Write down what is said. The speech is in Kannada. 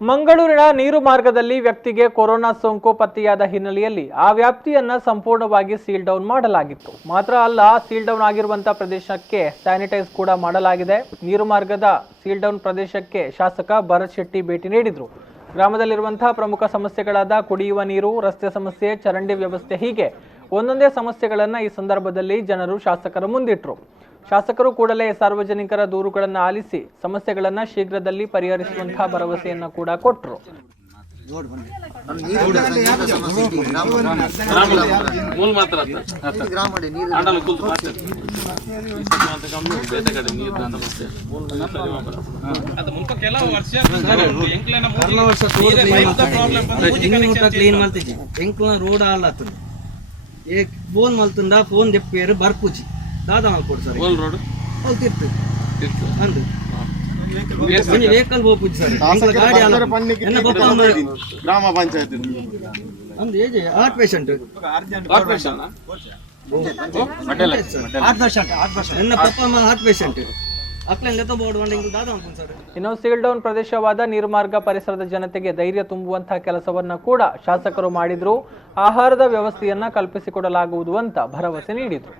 ಮಂಗಳೂರಿನ ನೀರು ಮಾರ್ಗದಲ್ಲಿ ವ್ಯಕ್ತಿಗೆ ಕೊರೋನಾ ಸೋಂಕು ಪತ್ತೆಯಾದ ಹಿನ್ನೆಲೆಯಲ್ಲಿ ಆ ವ್ಯಾಪ್ತಿಯನ್ನ ಸಂಪೂರ್ಣವಾಗಿ ಸೀಲ್ ಡೌನ್ ಮಾಡಲಾಗಿತ್ತು. ಮಾತ್ರ ಅಲ್ಲ, ಸೀಲ್ ಡೌನ್ ಆಗಿರುವಂತಹ ಪ್ರದೇಶಕ್ಕೆ ಸ್ಯಾನಿಟೈಸ್ ಕೂಡ ಮಾಡಲಾಗಿದೆ. ನೀರು ಮಾರ್ಗದ ಸೀಲ್ ಡೌನ್ ಪ್ರದೇಶಕ್ಕೆ ಶಾಸಕ ಭರತ್ ಶೆಟ್ಟಿ ಭೇಟಿ ನೀಡಿದ್ರು. ಗ್ರಾಮದಲ್ಲಿರುವಂತಹ ಪ್ರಮುಖ ಸಮಸ್ಯೆಗಳಾದ ಕುಡಿಯುವ ನೀರು, ರಸ್ತೆ ಸಮಸ್ಯೆ, ಚರಂಡಿ ವ್ಯವಸ್ಥೆ ಹೀಗೆ ಒಂದೊಂದೇ ಸಮಸ್ಯೆಗಳನ್ನ ಈ ಸಂದರ್ಭದಲ್ಲಿ ಜನರು ಶಾಸಕರ ಮುಂದಿಟ್ರು. ಶಾಸಕರು ಕೂಡಲೇ ಸಾರ್ವಜನಿಕರ ದೂರುಗಳನ್ನು ಆಲಿಸಿ ಸಮಸ್ಯೆಗಳನ್ನು ಶೀಘ್ರದಲ್ಲಿ ಪರಿಹರಿಸುವಂತಹ ಭರವಸೆಯನ್ನ ಕೂಡ ಕೊಟ್ಟರು. ಫೋನ್ ಮಲ್ತುಂಡ ಫೋನ್ ದೆಪ್ಪೇರು ಬರ್ಪುಜಿ ದಾದಾ ಮಾಡ್ಕೊಡು ಸರ್ ಗೋಲ್ ರೋಡ್ ಹೋಗ್ತಿತ್ತು ಅಂದ್ರೆ ವೆಹಿಕಲ್ ಹೋಗ್ಪುಜಿ ಸರ್ ಗಾಡಿ ಅಲ್ಲ ಎನ್ನ ಪಪ್ಪ ಗ್ರಾಮ ಪಂಚಾಯತ್ ಅಂದ್ರೆ ಏಜೆ ಹಾರ್ಟ್ ಪೇಷಂಟ್ ಎನ್ನ ಪಪ್ಪ ಹಾರ್ಟ್ ಪೇಷಂಟ್ ಇನ್ನು ಸೀಲ್ ಡೌನ್ ಪ್ರದೇಶವಾದ ನೀರುಮಾರ್ಗ ಪರಿಸರದ ಜನತೆಗೆ ಧೈರ್ಯ ತುಂಬುವಂತಹ ಕೆಲಸವನ್ನ ಕೂಡ ಶಾಸಕರು ಮಾಡಿದ್ರು. ಆಹಾರದ ವ್ಯವಸ್ಥೆಯನ್ನ ಕಲ್ಪಿಸಿಕೊಡಲಾಗುವುದು ಅಂತ ಭರವಸೆ ನೀಡಿದ್ರು.